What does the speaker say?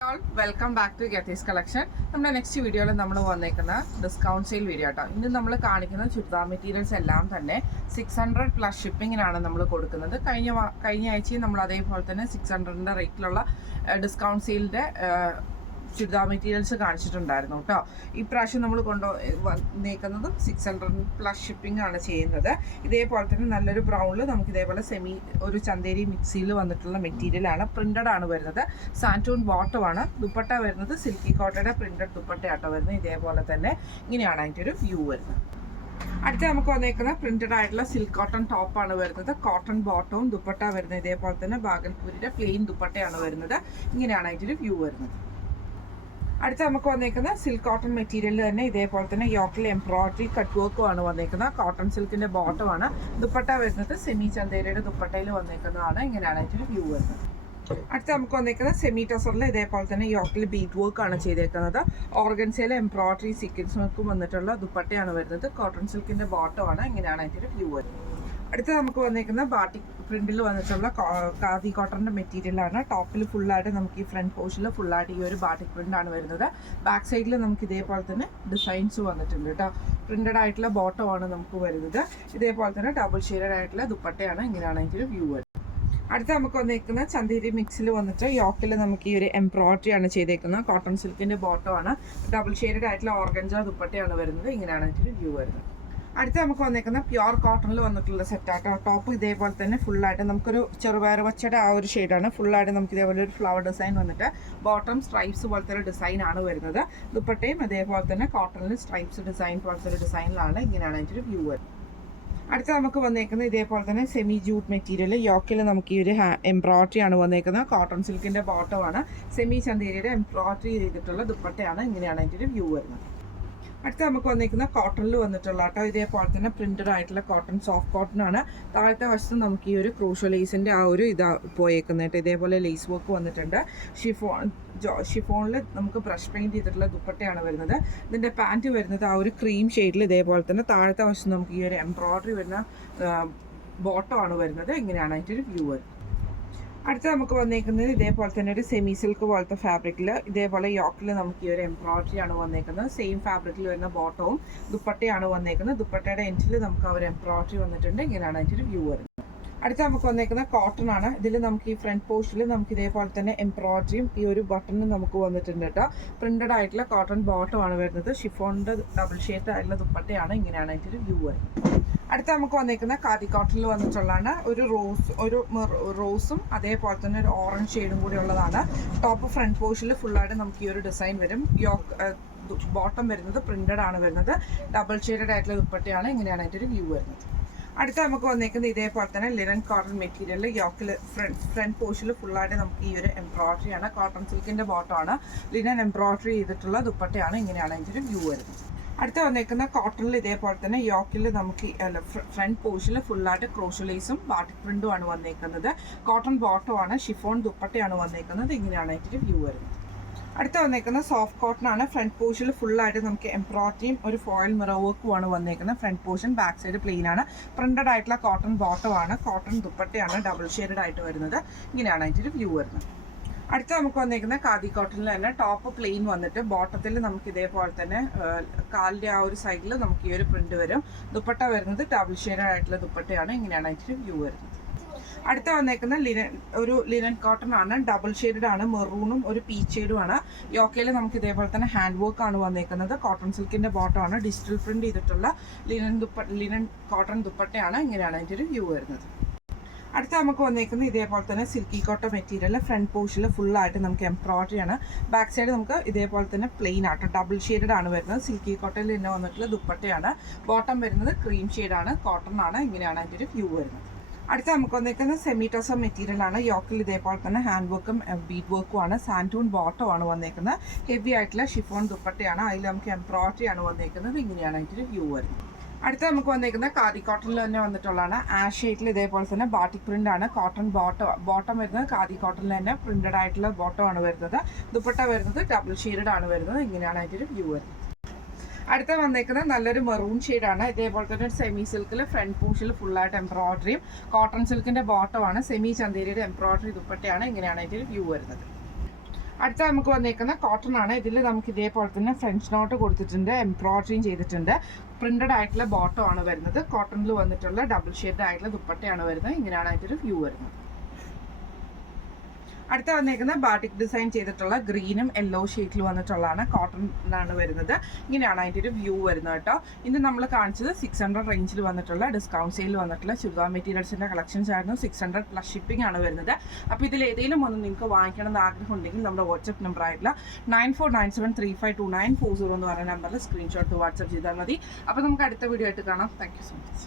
All, welcome back to Gathis collection. നമ്മുടെ next വീഡിയോയിൽ നമ്മൾ വന്നേക്കുന്ന ഡിസ്കൗണ്ട് സെയിൽ വീഡിയോ കേട്ടോ. ഇന്ന് നമ്മൾ കാണിക്കുന്ന ചുരിദാർ മെറ്റീരിയൽസ് എല്ലാം തന്നെ 600 പ്ലസ് ഷിപ്പിങ്ങിനാണ് നമ്മൾ കൊടുക്കുന്നത്. കഴിഞ്ഞ ആഴ്ചയും നമ്മൾ അതേപോലെ തന്നെ 600ൻ്റെ റേറ്റിലുള്ള ഡിസ്കൗണ്ട് സെയിലിൻ്റെ ചുരിദാർ മെറ്റീരിയൽസ് കാണിച്ചിട്ടുണ്ടായിരുന്നു കേട്ടോ. ഇപ്രാവശ്യം നമ്മൾ വന്നേക്കുന്നതും 600 പ്ലസ് ഷിപ്പിംഗ് ആണ് ചെയ്യുന്നത്. ഇതേപോലെ തന്നെ നല്ലൊരു ബ്രൗണിൽ നമുക്ക് ഇതേപോലെ ഒരു ചന്തേരി മിക്സിയിൽ വന്നിട്ടുള്ള മെറ്റീരിയലാണ്. പ്രിന്റഡ് ആണ് വരുന്നത്. സാൻറ്റൂൺ ബോട്ടമാണ്. ദുപ്പട്ട വരുന്നത് സിൽക്കി കോട്ടയുടെ പ്രിന്റഡ് ദുപ്പട്ടയാട്ടോ വരുന്നത്. ഇതേപോലെ തന്നെ ഇങ്ങനെയാണ് അതിൻ്റെ ഒരു വ്യൂ വരുന്നത്. അടുത്ത നമുക്ക് വന്നേക്കുന്ന പ്രിന്റഡ് ആയിട്ടുള്ള സിൽക്ക് കോട്ടൺ ടോപ്പാണ് വരുന്നത്. കോട്ടൺ ബോട്ടവും ദുപ്പട്ട വരുന്നത് ഇതേപോലെ തന്നെ ബാഗൽപൂരിയുടെ പ്ലെയിൻ ദുപ്പട്ടയാണ് വരുന്നത്. ഇങ്ങനെയാണ് അതിൻ്റെ ഒരു വ്യൂ വരുന്നത്. അടുത്ത നമുക്ക് വന്നേക്കുന്ന സിൽക്ക് കോട്ടൺ മെറ്റീരിയലിൽ തന്നെ ഇതേപോലെ തന്നെ യോക്കിൽ എംബ്രോയിഡറി കട്ട് വർക്കും ആണ് വന്നേക്കുന്നത്. കോട്ടൺ സിൽക്കിന്റെ ബോട്ടമാണ്. ദുപ്പട്ട വരുന്നത് സെമി ചന്തേരിയുടെ ദുപ്പട്ടയിൽ വന്നേക്കുന്നതാണ്. ഇങ്ങനെയാണ് അതിൻ്റെ വ്യൂ വരുന്നത്. അടുത്ത നമുക്ക് വന്നേക്കുന്നത് സെമി ടസറിൽ ഇതേപോലെ തന്നെ യോക്കിൽ ബീറ്റ് വർക്ക് ആണ് ചെയ്തേക്കുന്നത്. ഓർഗൻസയിൽ എംബ്രോയിഡറി സീക്വൻസ് വർക്കും വന്നിട്ടുള്ള ദുപ്പട്ടയാണ് വരുന്നത്. കോട്ടൺ സിൽക്കിന്റെ ബോട്ടമാണ്. ഇങ്ങനെയാണ് അതിൻ്റെ വ്യൂ വരുന്നത്. അടുത്ത നമുക്ക് വന്നേക്കുന്ന ബാട്ടിക് പ്രിന്റിൽ വന്നിട്ടുള്ള ഖാദി കോട്ടണിന്റെ മെറ്റീരിയലാണ്. ടോപ്പിൽ ഫുള്ളായിട്ട് നമുക്ക് ഈ ഫ്രണ്ട് പോർഷനിൽ ഫുള്ളായിട്ട് ഈ ഒരു ബാട്ടിക് പ്രിന്റ് ആണ് വരുന്നത്. ബാക്ക് സൈഡിൽ നമുക്ക് ഇതേപോലെ തന്നെ ഡിസൈൻസ് വന്നിട്ടുണ്ട് കേട്ടോ. പ്രിന്റഡ് ആയിട്ടുള്ള ബോട്ടമാണ് നമുക്ക് വരുന്നത്. ഇതേപോലെ തന്നെ ഡബിൾ ഷെയ്ഡഡ് ആയിട്ടുള്ള ദുപ്പട്ടയാണ്. ഇങ്ങനെയാണ് അതിൻ്റെ ഒരു വ്യൂ വരുന്നത്. അടുത്ത നമുക്ക് വന്നേക്കുന്ന ചന്തേരി മിക്സിൽ വന്നിട്ട് യോക്കിൽ നമുക്ക് ഈ ഒരു എംബ്രോയിഡറി ആണ് ചെയ്തേക്കുന്നത്. കോട്ടൺ സിൽക്കിന്റെ ബോട്ടമാണ്. ഡബിൾ ഷെയ്ഡഡ് ആയിട്ടുള്ള ഓർഗൻജ ദുപ്പട്ടയാണ് വരുന്നത്. ഇങ്ങനെയാണ് അതിൻ്റെ വ്യൂ വരുന്നത്. അടുത്ത നമുക്ക് വന്നേക്കുന്ന പ്യുവർ കോട്ടണിൽ വന്നിട്ടുള്ള സെറ്റാട്ടോ. ടോപ്പ് ഇതേപോലെ തന്നെ ഫുള്ളായിട്ട് നമുക്കൊരു ചെറുപയർ വച്ചയുടെ ആ ഒരു ഷെയ്ഡാണ്. ഫുള്ളായിട്ട് നമുക്ക് ഇതേപോലെ ഒരു ഫ്ലവർ ഡിസൈൻ വന്നിട്ട് ബോട്ടം സ്ട്രൈപ്സ് പോലത്തെ ഒരു ഡിസൈൻ ആണ് വരുന്നത്. ദുപ്പട്ടയും അതേപോലെ തന്നെ കോട്ടണിൽ സ്ട്രൈപ്സ് ഡിസൈൻ പോലത്തെ ഒരു ഡിസൈനിലാണ്. ഇങ്ങനെയാണ് അതിൻ്റെ ഒരു വ്യൂ വരുന്നത്. അടുത്ത നമുക്ക് വന്നേക്കുന്നത് ഇതേപോലെ തന്നെ സെമി ജൂട്ട് മെറ്റീരിയൽ. യോക്കിൽ നമുക്ക് ഈ ഒരു എംബ്രോയിഡറി ആണ് വന്നേക്കുന്നത്. കോട്ടൺ സിൽക്കിന്റെ ബോട്ടമാണ്. സെമി ചന്തേരിയുടെ എംബ്രോയിഡറി ചെയ്തിട്ടുള്ള ദുപ്പട്ടയാണ്. ഇങ്ങനെയാണ് അതിൻ്റെ ഒരു വ്യൂ വരുന്നത്. അടുത്ത നമുക്ക് വന്നിരിക്കുന്ന കോട്ടണിൽ വന്നിട്ടുള്ള കേട്ടോ. ഇതേപോലെ തന്നെ പ്രിന്റഡ് ആയിട്ടുള്ള കോട്ടൺ സോഫ്റ്റ് കോട്ടൺ ആണ്. താഴത്തെ വശത്ത് നമുക്ക് ഈ ഒരു ക്രൂഷോ ലേസിന്റെ ആ ഒരു പോയേക്കുന്നത്. ഇതേപോലെ ലേസ് വർക്ക് വന്നിട്ടുണ്ട്. ഷിഫോണിൽ നമുക്ക് ബ്രഷ് പെയിന്റ് ചെയ്തിട്ടുള്ള ദുപ്പട്ടയാണ് വരുന്നത്. ഇതിന്റെ പാൻറ് വരുന്നത് ആ ഒരു ക്രീം ഷെയ്ഡിൽ ഇതേപോലെ തന്നെ താഴത്തെ വശത്ത് നമുക്ക് ഈ ഒരു എംബ്രോയിഡറി വരുന്ന ബോട്ടം ആണ് വരുന്നത്. ഇങ്ങനെയാണ് അതിൻ്റെ ഒരു വ്യൂ വരുന്നത്. അടുത്ത നമുക്ക് വന്നേക്കുന്നത് ഇതേപോലെ തന്നെ ഒരു സെമി സിൽക്ക് പോലത്തെ ഫാബ്രിക്കിൽ ഇതേപോലെ യോക്കിൽ നമുക്ക് ഈ ഒരു എംബ്രോയിഡറി ആണ് വന്നേക്കുന്നത്. സെയിം ഫാബ്രിക്കിൽ വരുന്ന ബോട്ടവും ദുപ്പട്ടയാണ് വന്നേക്കുന്നത്. ദുപ്പട്ടയുടെ എൻഡിൽ നമുക്ക് ആ ഒരു എംബ്രോയിഡറി വന്നിട്ടുണ്ട്. ഇങ്ങനെയാണ് അതിൻ്റെ ഒരു വ്യൂ വരുന്നത്. അടുത്ത നമുക്ക് വന്നേക്കുന്ന കോട്ടൺ ആണ്. ഇതിൽ നമുക്ക് ഈ ഫ്രണ്ട് പോർഷനിൽ നമുക്ക് ഇതേപോലെ തന്നെ എംബ്രോയിഡറിയും ഈ ഒരു ബട്ടണും നമുക്ക് വന്നിട്ടുണ്ട് കേട്ടോ. പ്രിന്റഡ് ആയിട്ടുള്ള കോട്ടൺ ബോട്ടം ആണ് വരുന്നത്. ഷിഫോണിന്റെ ഡബിൾ ഷെയ്ഡ് ആയിട്ടുള്ള ദുപ്പട്ടയാണ്. ഇങ്ങനെയാണ് അതിൻ്റെ ഒരു വ്യൂ വരുന്നത്. അടുത്ത നമുക്ക് വന്നേക്കുന്ന ഖാദി കോട്ടണിൽ വന്നിട്ടുള്ളതാണ്. ഒരു റോസും അതേപോലെ തന്നെ ഒരു ഓറഞ്ച് ഷെയ്ഡും കൂടി ഉള്ളതാണ്. ടോപ്പ് ഫ്രണ്ട് പോർഷനിൽ ഫുള്ളായിട്ട് നമുക്ക് ഈ ഒരു ഡിസൈൻ വരും. ബോട്ടം വരുന്നത് പ്രിന്റഡ് ആണ് വരുന്നത്. ഡബിൾ ഷെയ്ഡഡ് ആയിട്ടുള്ള ദുപ്പട്ടയാണ്. ഇങ്ങനെയാണ് അതിൻ്റെ ഒരു വ്യൂ വരുന്നത്. അടുത്ത നമുക്ക് വന്നേക്കുന്നത് ഇതേപോലെ തന്നെ ലിനൻ കോട്ടൺ മെറ്റീരിയൽ. യോക്കിൽ ഫ്രണ്ട് പോർഷനിൽ ഫുള്ളായിട്ട് നമുക്ക് ഈ ഒരു എംബ്രോയിഡറി ആണ്. കോട്ടൺ സിൽക്കിന്റെ ബോട്ടമാണ്. ലിനൻ എംബ്രോയിഡറി ചെയ്തിട്ടുള്ള ദുപ്പട്ടയാണ്. ഇങ്ങനെയാണ് അതിൻ്റെ ഒരു വ്യൂ വരുന്നത്. അടുത്ത വന്നേക്കുന്ന കോട്ടണിൽ ഇതേപോലെ തന്നെ യോക്കിൽ നമുക്ക് ഫ്രണ്ട് പോർഷനിൽ ഫുള്ളായിട്ട് ക്രോഷലേസും ബാട്ടിക് പ്രിന്റും ആണ് വന്നേക്കുന്നത്. കോട്ടൺ ബോട്ടമാണ്. ഷിഫോൺ ദുപ്പട്ടയാണ് വന്നേക്കുന്നത്. ഇങ്ങനെയാണ് അതിൻ്റെ വ്യൂ വരുന്നത്. അടുത്ത വന്നേക്കുന്ന സോഫ്റ്റ് കോട്ടൺ ആണ്. ഫ്രണ്ട് പോർഷനിൽ ഫുള്ളായിട്ട് നമുക്ക് എംബ്രോയിഡറിയും ഒരു ഫോയിൽ മിറർ വർക്കും ആണ് വന്നേക്കുന്നത്. Front portion back side plain ആണ്. പ്രിന്റഡ് ആയിട്ടുള്ള കോട്ടൺ ബോട്ടമാണ്. കോട്ടൺ ദുപ്പട്ടയാണ് ഡബിൾ ഷെയ്ഡഡ് ആയിട്ട് വരുന്നത്. ഇങ്ങനെയാണ് അതിൻ്റെ വ്യൂ വരുന്നത്. അടുത്ത നമുക്ക് വന്നേക്കുന്ന ഖാദി കോട്ടണിൽ തന്നെ ടോപ്പ് പ്ലെയിൻ വന്നിട്ട് ബോട്ടത്തിൽ നമുക്ക് ഇതേപോലെ തന്നെ കാലിൻ്റെ ആ ഒരു സൈഡിൽ നമുക്ക് ഈ ഒരു പ്രിന്റ് വരും. ദുപ്പട്ട വരുന്നത് ഡബിൾ ഷെയ്ഡഡ് ആയിട്ടുള്ള ദുപ്പട്ടയാണ്. ഇങ്ങനെയാണ് അതിൻ്റെ വ്യൂ വരുന്നത്. അടുത്ത വന്നേക്കുന്ന ലിനൻ കോട്ടൺ ആണ്. ഡബിൾ ഷെയ്ഡഡ് ആണ്. മെറൂണും ഒരു പീച്ച് ഷെയ്ഡും ആണ്. യോക്കയിൽ നമുക്ക് ഇതേപോലെ തന്നെ ഹാൻഡ് വർക്ക് ആണ് വന്നേക്കുന്നത്. കോട്ടൺ സിൽക്കിന്റെ ബോട്ടമാണ്. ഡിജിറ്റൽ പ്രിന്റ് ചെയ്തിട്ടുള്ള ലിനൻ കോട്ടൺ ദുപ്പട്ടയാണ്. ഇങ്ങനെയാണ് അതിൻ്റെ ഒരു വ്യൂ വരുന്നത്. അടുത്ത നമുക്ക് വന്നേക്കുന്നത് ഇതേപോലെ തന്നെ സിൽക്കി കോട്ടൺ മെറ്റീരിയൽ. ഫ്രണ്ട് പോർഷനിൽ ഫുള്ളായിട്ട് നമുക്ക് എംബ്രോയിഡറി ആണ്. ബാക്ക് സൈഡ് നമുക്ക് ഇതേപോലെ തന്നെ പ്ലെയിൻ ആട്ടോ. ഡബിൾ ഷെയ്ഡഡ് ആണ് വരുന്നത്. സിൽക്കി കോട്ടണിൽ തന്നെ വന്നിട്ടുള്ള ദുപ്പട്ടയാണ്. ബോട്ടം വരുന്നത് ക്രീം ഷെയ്ഡാണ്. കോട്ടൺ ആണ്. ഇങ്ങനെയാണ് അതിൻ്റെ ഒരു വ്യൂ വരുന്നത്. അടുത്ത നമുക്ക് വന്നേക്കുന്നത് സെമി ടസർ മെറ്റീരിയൽ ആണ്. യോക്കിൽ ഇതേപോലെ തന്നെ ഹാൻഡ് വർക്കും ബീഡ് വർക്കും ആണ്. സാൻറ്റൂൺ ബോട്ടം ആണ് വന്നേക്കുന്നത്. ഹെവി ആയിട്ടുള്ള ഷിഫോൺ ദുപ്പട്ടയാണ്. അതിൽ നമുക്ക് എംബ്രോയിഡറി ആണ് വന്നേക്കുന്നത്. ഇങ്ങനെയാണ് അതിൻ്റെ വ്യൂ വരുന്നത്. അടുത്ത നമുക്ക് വന്നേക്കുന്നത് ഖാദി കോട്ടണിൽ തന്നെ വന്നിട്ടുള്ളതാണ്. ആഷ് ഷെയ്ഡിൽ ഇതേപോലെ തന്നെ ബാട്ടിക് പ്രിന്റ് ആണ്. കോട്ടൺ ബോട്ടം വരുന്നത് ഖാദി കോട്ടണിൽ തന്നെ പ്രിന്റഡ് ആയിട്ടുള്ള ബോട്ടം ആണ് വരുന്നത്. ദുപ്പട്ട വരുന്നത് ഡബിൾ ഷെയ്ഡഡ് ആണ് വരുന്നത്. ഇങ്ങനെയാണ് അതിൻ്റെ വ്യൂ വരുന്നത്. അടുത്ത വന്നേക്കുന്നത് നല്ലൊരു മെറൂൺ ഷെയ്ഡാണ്. ഇതേപോലെ തന്നെ സെമി സിൽക്കിൽ ഫ്രണ്ട് പോർഷനിൽ ഫുള്ളായിട്ട് എംബ്രോയിഡറിയും കോട്ടൺ സിൽക്കിന്റെ ബോട്ടമാണ്. സെമി ചന്തേരിയുടെ എംബ്രോയിഡറി ദുപ്പട്ടയാണ്. ഇങ്ങനെയാണ് അതിൻ്റെ വ്യൂ വരുന്നത്. അടുത്ത നമുക്ക് വന്നേക്കുന്ന കോട്ടൺ ആണ്. ഇതിൽ നമുക്ക് ഇതേപോലെ തന്നെ ഫ്രഞ്ച് നോട്ട് കൊടുത്തിട്ടുണ്ട്, എംബ്രോയിഡറിയും ചെയ്തിട്ടുണ്ട്. പ്രിന്റഡ് ആയിട്ടുള്ള ബോട്ടം ആണ് വരുന്നത്. കോട്ടണിൽ വന്നിട്ടുള്ള ഡബിൾ ഷെയ്ഡ് ആയിട്ടുള്ള ദുപ്പട്ടയാണ് വരുന്നത്. ഇങ്ങനെയാണ് അതിൻ്റെ വ്യൂ വരുന്നത്. അടുത്ത വന്നേക്കുന്ന ബാട്ടിക് ഡിസൈൻ ചെയ്തിട്ടുള്ള ഗ്രീനും യെല്ലോ ഷെയ്ഡിൽ വന്നിട്ടുള്ളതാണ്. കോട്ടൺ വരുന്നത്. ഇങ്ങനെയാണ് അതിൻ്റെ ഒരു വ്യൂ വരുന്നത് കേട്ടോ. ഇന്ന് നമ്മൾ കാണിച്ചത് 600 റേഞ്ചിൽ വന്നിട്ടുള്ള ഡിസ്കൗണ്ട് സെയിൽ വന്നിട്ടുള്ള ചുരിദാർ മെറ്റീരിയൽസിൻ്റെ കളക്ഷൻസ് ആയിരുന്നു. 600 പ്ലസ് ഷിപ്പിംഗ് ആണ് വരുന്നത്. അപ്പോൾ ഇതിൽ ഏതെങ്കിലും ഒന്ന് നിങ്ങൾക്ക് വാങ്ങിക്കണം എന്ന് ആഗ്രഹം ഉണ്ടെങ്കിൽ നമ്മുടെ വാട്സ്ആപ്പ് നമ്പർ ആയിട്ടുള്ള 9497352940 എന്ന് പറയുന്ന നമ്പറിൽ സ്ക്രീൻഷോട്ട് വാട്സ്ആപ്പ് ചെയ്താൽ മതി. അപ്പോൾ നമുക്ക് അടുത്ത വീഡിയോ ആയിട്ട് കാണാം. Thank you so much.